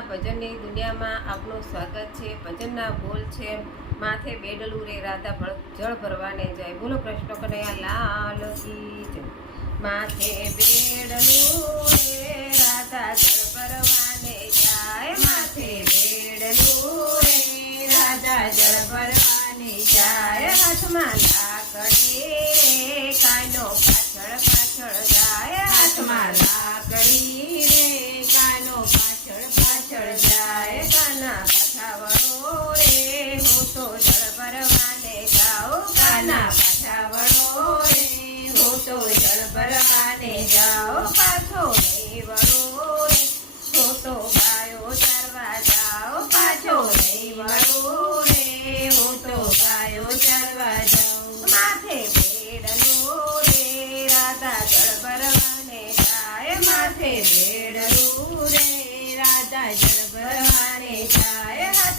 ભજનની દુનિયામાં આપનું સ્વાગત છે. ભજનના બોલ છે. માથે બેડલું રે રાધા જળ ભરવાને જાય. બોલો કૃષ્ણ કનૈયા લાલ કી. માથે બેડલું રે રાધા જળ ભરવાને જાય. માથે બેડલું રે રાધા જળ ભરવાને જાય. હાથમાં લાકડી, કાયનો પાછળ પાછળ જાય. હાથમાં લાકડી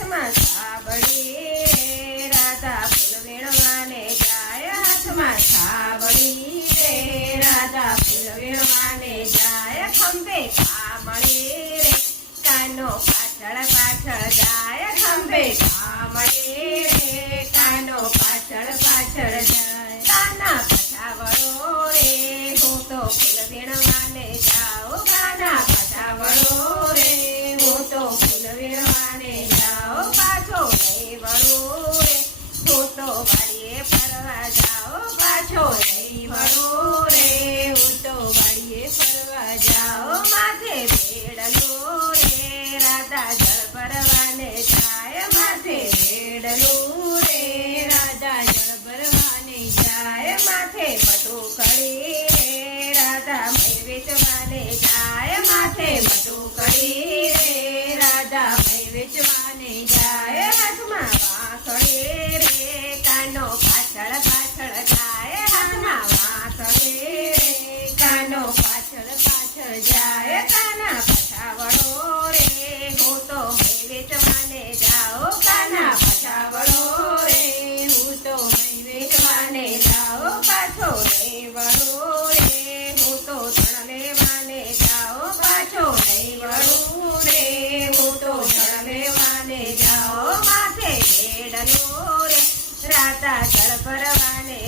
હાથમાં સાબડી રાધા ફૂલ વીણવાને જાય હાથમાં સાબડી રાધા ફૂલ વીણવાને જાય ખંભે બેડલું રે રાધા જળ ભરવાને જાય માથે મટુકડી રે. રાધા મય વેચવાને જાય માથે મટુકડી રે. રાધા મય વેચવાને જાય હાથમાં વાંસળી રે. પાછળ પાછળ જાય કાનો પાછળ પાછળ જાય, કાના પાછા પાછો રે તો ધણ લેવાને જાઓ પાછો નહીં વળો રે, હું તો લેવાને જાઓ માથે બેડલો રે, રાતા જળ ભરવાને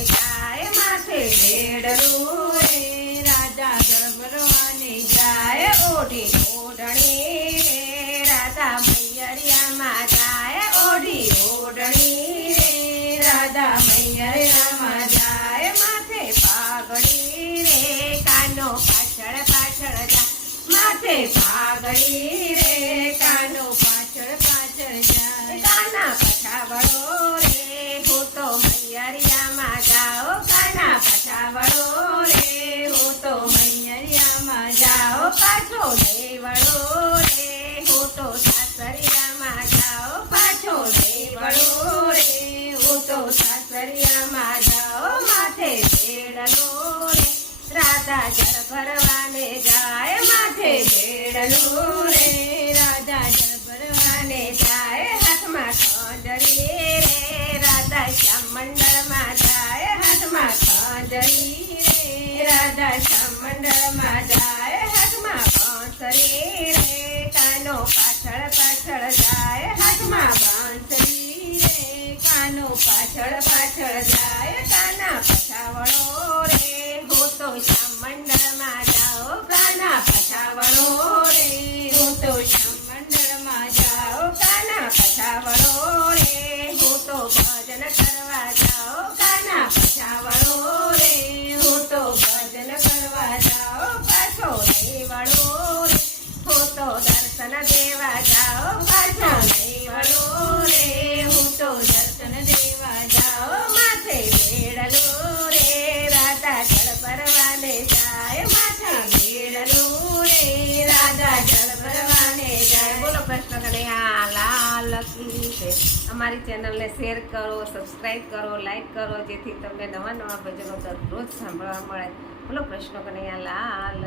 પાઘડી રે પાછા પાછા રે રે, હું તો સાસરિયામાં જાઓ. પાછો નહીં વળો રે, હું તો સાસરિયામાં જાઓ. માથે બેડલો રે, રાધા જળ ભરવાને જાય. માથે બેડલો રે રાધા શ્યામ મંડળમાં જાય હાથમાં ખંજરી રે રાધા શ્યામ મંડળમાં જાય હાથમાં બાંસરી રે. કાનો પાછળ પાછળ જાય હાથમાં બાંસરી રે. કાનો પાછળ પાછળ જાય કાના પછાવળો રે. હું તો શ્યામ મંડળમાં પછાવળો રે તો ભજન કરવા જાઓ પાછો નહીં વળો રે હું દર્શન દેવા લાલ છે અમારી ચેનલને શેર કરો સબસ્ક્રાઈબ કરો લાઈક કરો, જેથી તમને નવા નવા ભજનો દરરોજ સાંભળવા મળે બોલો કૃષ્ણ કનૈયા, લાલ.